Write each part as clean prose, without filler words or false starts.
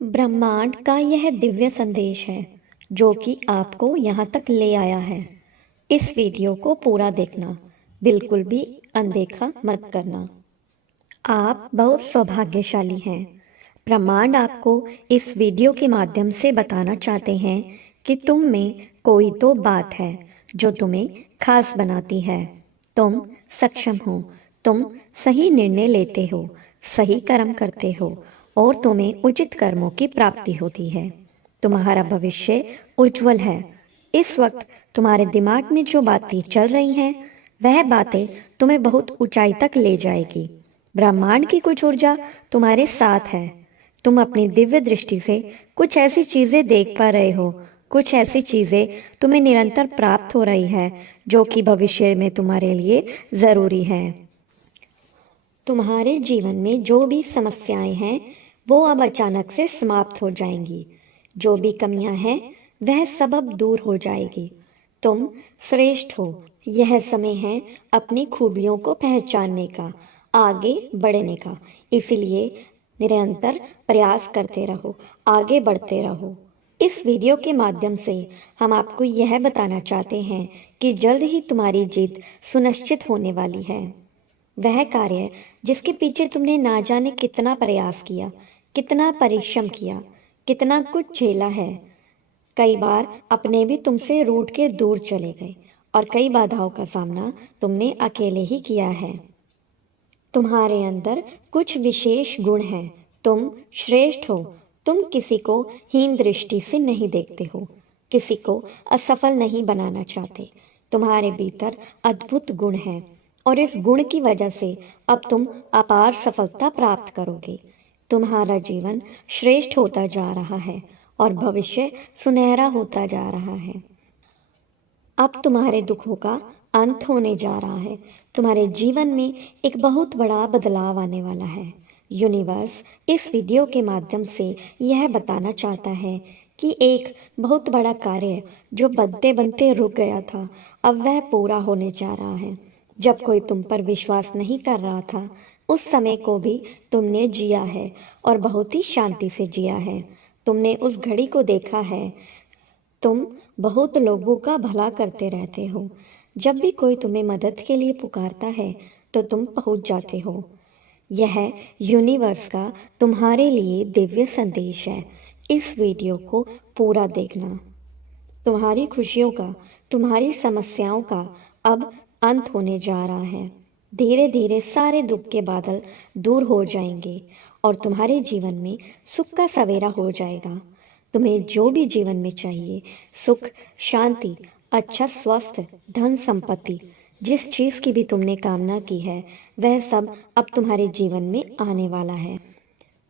ब्रह्मांड का यह दिव्य संदेश है जो कि आपको यहाँ तक ले आया है। इस वीडियो को पूरा देखना, बिल्कुल भी अनदेखा मत करना। आप बहुत सौभाग्यशाली हैं। ब्रह्मांड आपको इस वीडियो के माध्यम से बताना चाहते हैं कि तुम में कोई तो बात है जो तुम्हें खास बनाती है। तुम सक्षम हो, तुम सही निर्णय लेते हो, सही कर्म करते हो और तुम्हें उचित कर्मों की प्राप्ति होती है। तुम्हारा भविष्य उज्जवल है। इस वक्त तुम्हारे दिमाग में जो बातें चल रही हैं, वह बातें तुम्हें बहुत ऊंचाई तक ले जाएगी। ब्रह्मांड की कुछ ऊर्जा तुम्हारे साथ है। तुम अपनी दिव्य दृष्टि से कुछ ऐसी चीजें देख पा रहे हो, कुछ ऐसी चीजें तुम्हें निरंतर प्राप्त हो रही है जो कि भविष्य में तुम्हारे लिए जरूरी है। तुम्हारे जीवन में जो भी समस्याएं हैं वो अब अचानक से समाप्त हो जाएंगी। जो भी कमियां हैं वह सब अब दूर हो जाएगी। तुम श्रेष्ठ हो। यह समय है अपनी खूबियों को पहचानने का, आगे बढ़ने का। इसीलिए निरंतर प्रयास करते रहो, आगे बढ़ते रहो। इस वीडियो के माध्यम से हम आपको यह बताना चाहते हैं कि जल्द ही तुम्हारी जीत सुनिश्चित होने वाली है। वह कार्य जिसके पीछे तुमने ना जाने कितना प्रयास किया, कितना परिश्रम किया, कितना कुछ झेला है। कई बार अपने भी तुमसे रूठ के दूर चले गए और कई बाधाओं का सामना तुमने अकेले ही किया है। तुम्हारे अंदर कुछ विशेष गुण हैं। तुम श्रेष्ठ हो। तुम किसी को हीन दृष्टि से नहीं देखते हो, किसी को असफल नहीं बनाना चाहते। तुम्हारे भीतर अद्भुत गुण है और इस गुण की वजह से अब तुम अपार सफलता प्राप्त करोगे। तुम्हारा जीवन श्रेष्ठ होता जा रहा है और भविष्य सुनहरा होता जा रहा है। अब तुम्हारे दुखों का अंत होने जा रहा है। तुम्हारे जीवन में एक बहुत बड़ा बदलाव आने वाला है। यूनिवर्स इस वीडियो के माध्यम से यह बताना चाहता है कि एक बहुत बड़ा कार्य जो बनते बनते रुक गया था, अब वह पूरा होने जा रहा है। जब कोई तुम पर विश्वास नहीं कर रहा था, उस समय को भी तुमने जिया है और बहुत ही शांति से जिया है। तुमने उस घड़ी को देखा है। तुम बहुत लोगों का भला करते रहते हो। जब भी कोई तुम्हें मदद के लिए पुकारता है तो तुम पहुंच जाते हो। यह यूनिवर्स का तुम्हारे लिए दिव्य संदेश है। इस वीडियो को पूरा देखना। तुम्हारी खुशियों का, तुम्हारी समस्याओं का अब अंत होने जा रहा है। धीरे धीरे सारे दुख के बादल दूर हो जाएंगे और तुम्हारे जीवन में सुख का सवेरा हो जाएगा। तुम्हें जो भी जीवन में चाहिए, सुख, शांति, अच्छा स्वास्थ्य, धन संपत्ति, जिस चीज़ की भी तुमने कामना की है, वह सब अब तुम्हारे जीवन में आने वाला है।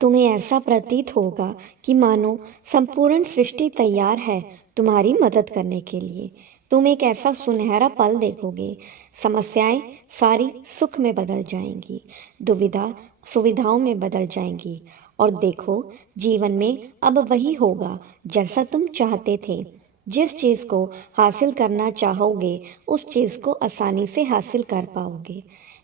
तुम्हें ऐसा प्रतीत होगा कि मानो संपूर्ण सृष्टि तैयार है तुम्हारी मदद करने के लिए। तुम एक ऐसा सुनहरा पल देखोगे। समस्याएं सारी सुख में बदल जाएंगी, दुविधा सुविधाओं में बदल जाएंगी। और देखो, जीवन में अब वही होगा जैसा तुम चाहते थे। जिस चीज़ को हासिल करना चाहोगे, उस चीज़ को आसानी से हासिल कर पाओगे।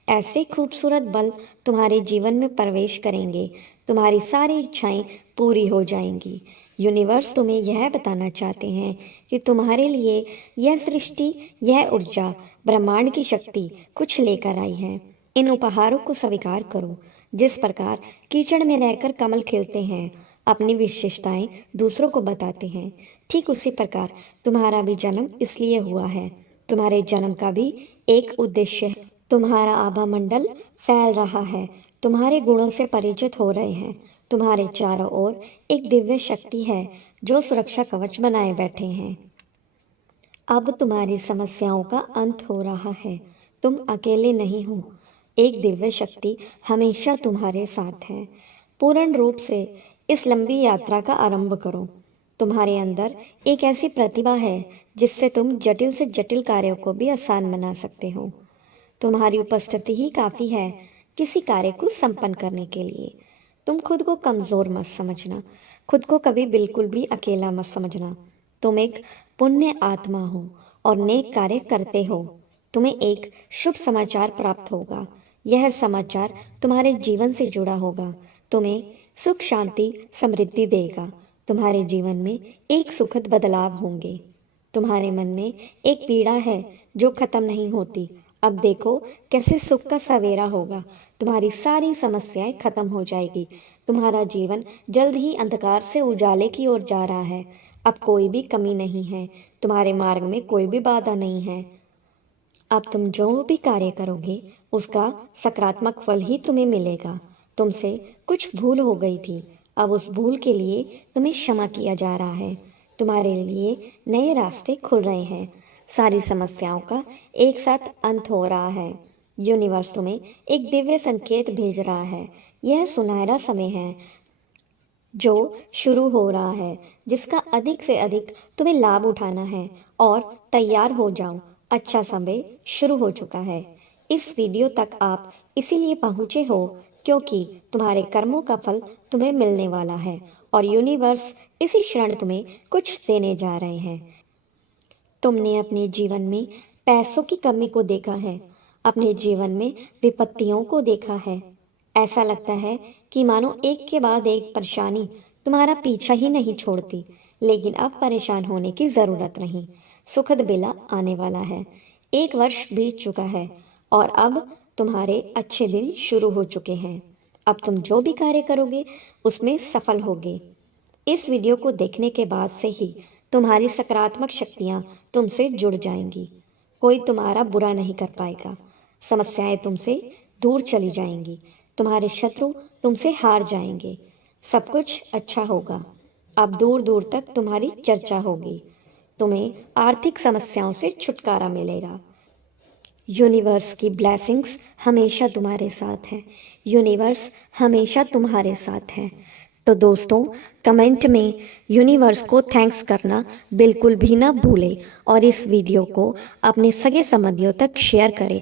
ऐसे खूबसूरत बल तुम्हारे जीवन में प्रवेश करेंगे। तुम्हारी सारी इच्छाएं पूरी हो जाएंगी। यूनिवर्स तुम्हें यह बताना चाहते हैं कि तुम्हारे लिए यह सृष्टि, यह ऊर्जा, ब्रह्मांड की शक्ति कुछ लेकर आई है। इन उपहारों को स्वीकार करो। जिस प्रकार कीचड़ में रहकर कमल खिलते हैं, अपनी विशेषताएं दूसरों को बताते हैं, ठीक उसी प्रकार तुम्हारा भी जन्म इसलिए हुआ है। तुम्हारे जन्म का भी एक उद्देश्य है। तुम्हारा आभा मंडल फैल रहा है। तुम्हारे गुणों से परिचित हो रहे हैं। तुम्हारे चारों ओर एक दिव्य शक्ति है जो सुरक्षा कवच बनाए बैठे हैं। अब तुम्हारी समस्याओं का अंत हो रहा है। तुम अकेले नहीं हो। एक दिव्य शक्ति हमेशा तुम्हारे साथ है। पूर्ण रूप से इस लंबी यात्रा का आरंभ करो। तुम्हारे अंदर एक ऐसी प्रतिभा है जिससे तुम जटिल से जटिल कार्यों को भी आसान बना सकते हो। तुम्हारी उपस्थिति ही काफ़ी है किसी कार्य को संपन्न करने के लिए। तुम खुद को कमज़ोर मत समझना, खुद को कभी बिल्कुल भी अकेला मत समझना। तुम एक पुण्य आत्मा हो और नेक कार्य करते हो। तुम्हें एक शुभ समाचार प्राप्त होगा। यह समाचार तुम्हारे जीवन से जुड़ा होगा। तुम्हें सुख शांति समृद्धि देगा। तुम्हारे जीवन में एक सुखद बदलाव होंगे। तुम्हारे मन में एक पीड़ा है जो खत्म नहीं होती। अब देखो कैसे सुख का सवेरा होगा। तुम्हारी सारी समस्याएं खत्म हो जाएगी। तुम्हारा जीवन जल्द ही अंधकार से उजाले की ओर जा रहा है। अब कोई भी कमी नहीं है। तुम्हारे मार्ग में कोई भी बाधा नहीं है। अब तुम जो भी कार्य करोगे उसका सकारात्मक फल ही तुम्हें मिलेगा। तुमसे कुछ भूल हो गई थी, अब उस भूल के लिए तुम्हें क्षमा किया जा रहा है। तुम्हारे लिए नए रास्ते खुल रहे हैं। सारी समस्याओं का एक साथ अंत हो रहा है। यूनिवर्स तुम्हें एक दिव्य संकेत भेज रहा है। यह सुनहरा समय है जो शुरू हो रहा है, जिसका अधिक से अधिक तुम्हें लाभ उठाना है। और तैयार हो जाओ, अच्छा समय शुरू हो चुका है। इस वीडियो तक आप इसीलिए पहुँचे हो क्योंकि तुम्हारे कर्मों का फल तुम्हें मिलने वाला है और यूनिवर्स इसी क्षण तुम्हें कुछ देने जा रहे हैं। तुमने अपने जीवन में पैसों की कमी को देखा है, अपने जीवन में विपत्तियों को देखा है। ऐसा लगता है कि मानो एक के बाद एक परेशानी तुम्हारा पीछा ही नहीं छोड़ती, लेकिन अब परेशान होने की ज़रूरत नहीं। सुखद बेला आने वाला है। 1 वर्ष बीत चुका है और अब तुम्हारे अच्छे दिन शुरू हो चुके हैं। अब तुम जो भी कार्य करोगे उसमें सफल होगे। इस वीडियो को देखने के बाद से ही तुम्हारी सकारात्मक शक्तियाँ तुमसे जुड़ जाएंगी। कोई तुम्हारा बुरा नहीं कर पाएगा। समस्याएं तुमसे दूर चली जाएंगी। तुम्हारे शत्रु तुमसे हार जाएंगे। सब कुछ अच्छा होगा। अब दूर दूर तक तुम्हारी चर्चा होगी। तुम्हें आर्थिक समस्याओं से छुटकारा मिलेगा। यूनिवर्स की ब्लेसिंग्स हमेशा तुम्हारे साथ है। यूनिवर्स हमेशा तुम्हारे साथ है। तो दोस्तों, कमेंट में यूनिवर्स को थैंक्स करना बिल्कुल भी ना भूलें और इस वीडियो को अपने सगे संबंधियों तक शेयर करें।